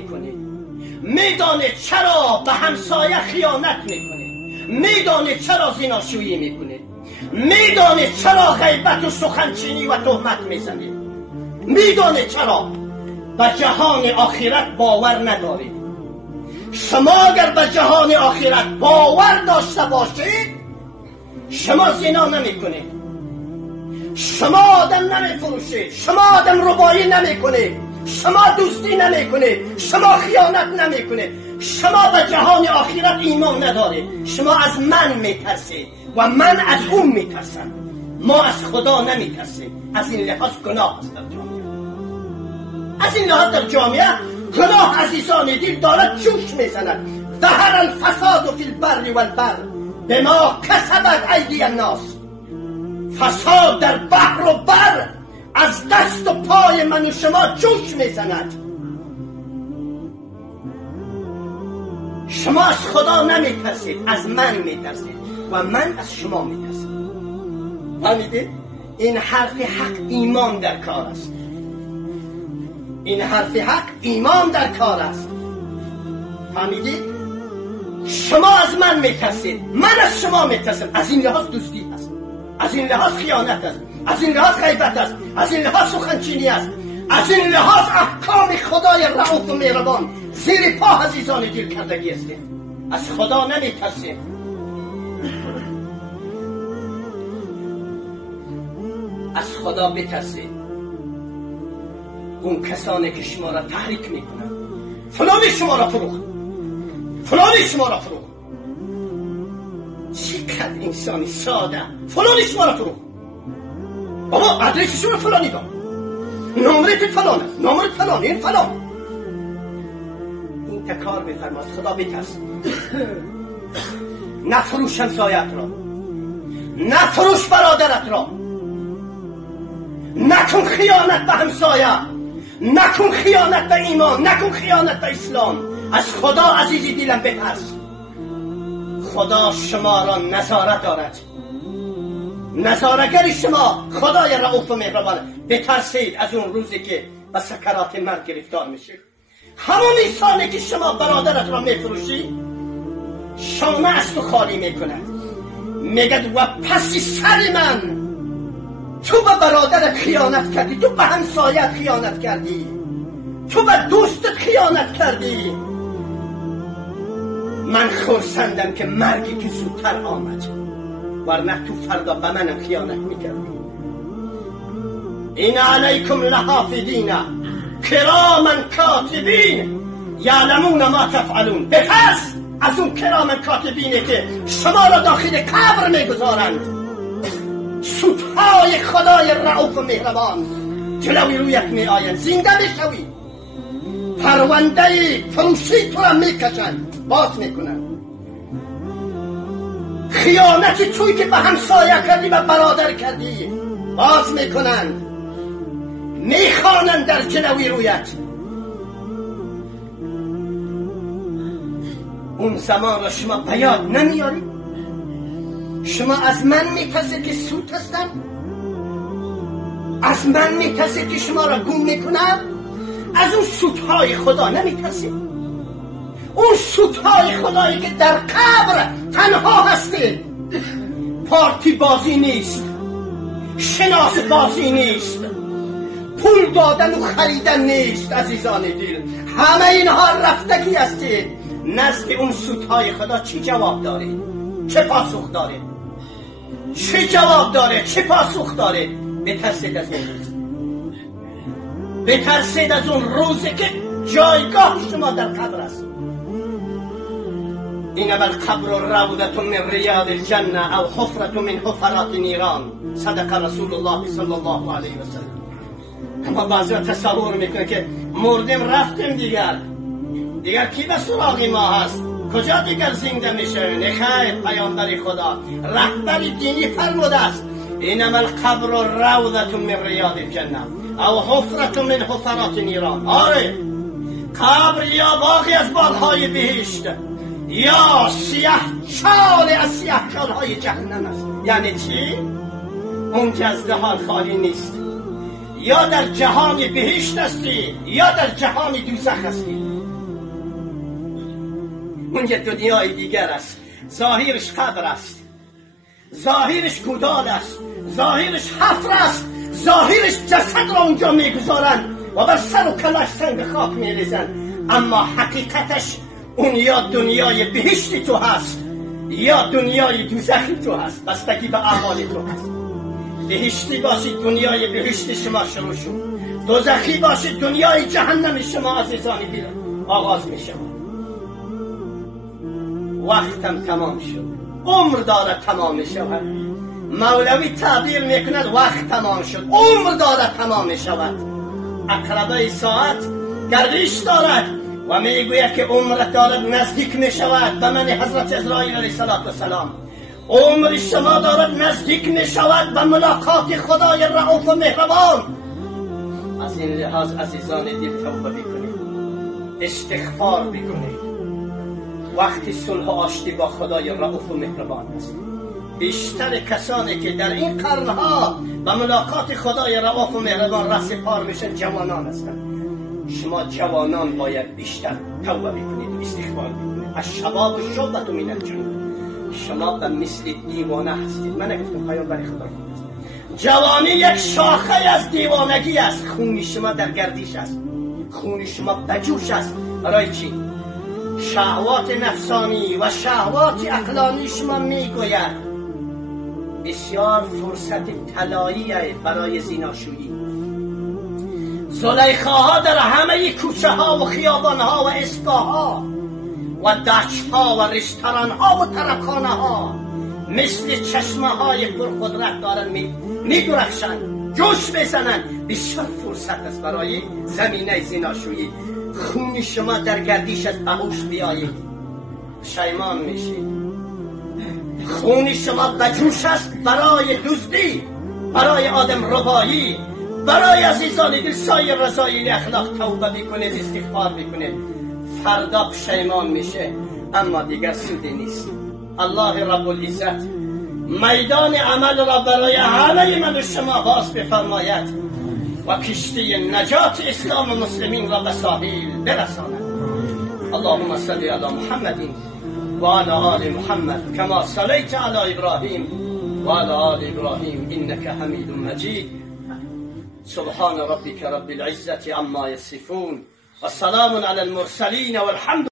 میکنه، میدانه چرا به همسایه خیانت میکنه، میدانه چرا زناشویی میکنه، میدانه چرا غیبت و سخنچینی و تهمت میزنه، میدانه چرا به جهان آخرت باور نداره. شما اگر به جهان آخرت باور داشته باشید، شما زنا نمیکنید، شما آدم نمیفروشید، شما آدم ربایی نمیکنید، شما دوستی نمیکنید، شما خیانت نمیکنید، شما به جهان آخرت ایمان ندارید. شما از من میترسید و من از اون میترسم. ما از خدا نمیترسیم. از این لحاظ گناه است در جامعه. از این لحاظ در جامعه گناه عزیزان دل دارد جوش میزند. ظهر الفساد فی البر والبحر بما کسبت ایدی الناس. فساد در بحر و بر از دست و پای من و شما جوش میزند. شما از خدا نمیترسید، از من میترسید و من از شما میترسید. فهمیدید؟ این حرف حق ایمان در کار است. این حرف حق ایمان در کار است. فهمیدید؟ شما از من میترسید، من از شما میترسم. از این لحاظ دوستی است، از این لحاظ خیانت است، از این لحاظ غیبت است، از این لحاظ سخنچینی است، از این لحاظ احکام خدای رؤوف و مهربان زیر پا عزیزان دل کردگی است. از خدا نمیترسید. از خدا بترسید. اون کسانی که شما را تحریک میکنند، فلانی شما را فروخت، فلانی شما را فروخت، چقدر انسانی ساده، فلانی شما را فروخت، بابا آدرس شما فلانی با نمرت فلان است، نمرت فلان، این فلان. این تکار بفرما، از خدا بترس. نفروش همسایت را، نفروش برادرت را، نکن خیانت به همسایه، نکن خیانت به ایمان، نکن خیانت به اسلام. از خدا عزیزی دلم بترس. خدا شما را نظارت دارد، نظارگر شما خدای رؤوف و مهربان. بترسید از اون روزی که به سکرات مرگ گرفتار میشید. همون انسانی که شما برادرت را میفروشی شانه از تو خالی میکند، میگد و پس سر من تو به برادرت خیانت کردی، تو به همسایت خیانت کردی، تو به دوستت خیانت کردی. من خرسندم که مرگی تو زودتر آمد، ورنه تو فردا به منم خیانت میکردی. این علیکم لحافظین کراما کاتبین یعلمون ما تفعلون. بپس از اون کراما کاتبینه که شما را داخل قبر میگذارند. سودهای خدای رؤوف و مهربان جلوی رویت می آیند، زنده میشوی. پرونده فروشی تو را میکشند، باز میکنند. خیانت توی که به همسایه کردی، به برادر کردی، باز میکنند، میخوانند در جلوی رویت. اون زمان را شما به یاد نمیاری؟ شما از من میترسید که سود هستم؟ از من میترسید که شما را گم میکنم؟ از اون سودهای خدا نمیترسید؟ اون سودهای خدایی که در قبر تنها هستید. پارتی بازی نیست، شناس بازی نیست، پول دادن و خریدن نیست عزیزان دل. همه اینها رفتگی هستید. نزد اون سودهای خدا چی جواب دارید؟ چه پاسخ دارید؟ چه جواب داره؟ چه پاسخ داره؟ بترسید از اون روز، بترسید از اون روزی که جایگاه شما در قبر است. اینما القبر روضة من ریاض الجنه او حفرة من حفرات نیران. صدق رسول الله صلی الله علیه و سلم. اما بعضی تصور میکنه که مردیم رفتیم، دیگر کی به سراغ ما هست؟ کجا دیگر زنده میشه؟ نخیر، پیامبر خدا رهبر دینی فرموده است اینما القبر روضة من ریاض الجنه او حفرة من حفرات نیران. آره، قبر یا باغی از باغهای بهشت یا سیاه چال از سیاه چالهای جهنم است. یعنی چی؟ اونجا از دهان خالی نیست. یا در جهان بهشت هستی یا در جهان دوزخ هستی. اون یه دنیای دیگر است. ظاهرش قبر است، ظاهرش گودال است، ظاهرش حفر است، ظاهرش جسد را اونجا میگذارن و بر سر و کلش سنگ خاک میریزن، اما حقیقتش اون یا دنیای بهشتی تو هست یا دنیای دوزخی تو هست، بستگی به اعمال تو هست. بهشتی باشید دنیای بهشت شما شروع شد، دوزخی باشید دنیای جهنم شما عزیزانی بیرون آغاز می شود. وقتم تمام شد، عمر دارد تمام می شود. مولوی تعبیر می کند وقت تمام شد، عمر دارد تمام می شود. عقربه ساعت گردش دارد و می گوید که عمرت دارد نزدیک می شود به من حضرت اسرائیل علیه السلام. عمر شما دارد نزدیک می شود به ملاقات خدای رؤوف و مهربان. از این لحاظ عزیزان دل توبه بکنید، استغفار بکنید. وقتی صلح و آشتی با خدای رؤوف و مهربان است. بیشتر کسانی که در این قرنها به ملاقات خدای رؤوف و مهربان رهسپار میشن جوانان هستند. شما جوانان باید بیشتر توبه بکنید، استغفار بکنید. الشباب شعبة من الجنون. شما به مثل دیوانه هستید. من نگفتم پیامبر خدا است. جوانی یک شاخه از دیوانگی است. خون شما در گردش است، خون شما بجوش است. برای چی؟ شهوات نفسانی و شهوات عقلانی شما میگوید بسیار فرصت طلایی برای زیناشویی. زلیخاها در همه کوچه ها و خیابان ها و اسکاه ها و دشت ها و رستوران ها و ترکانه ها مثل چشمه های پرقدرت دارن میدرخشن، جوش بزنن. بسیار فرصت است برای زمینه زیناشویی. خون شما در گردش از بهوش بیایید، شیمان میشید. خون شما بجوش است برای دزدی، برای آدم ربایی، برای عزیزان دل سایر رضایل اخلاق. توبه بکنید، استغفار بکنید، فردا پشیمان میشه، اما دیگر سودی نیست. الله رب العزت میدان عمل را برای همه من و شما باز بفرماید و کشتی نجات اسلام و مسلمین را به ساحل برساند. اللهم صل علی محمد و علی آل محمد کما صلیت علی ابراهیم و علی آل ابراهیم انک حمید مجید. سبحان ربک رب العزة عما یصفون و سلام علی المرسلین والحمد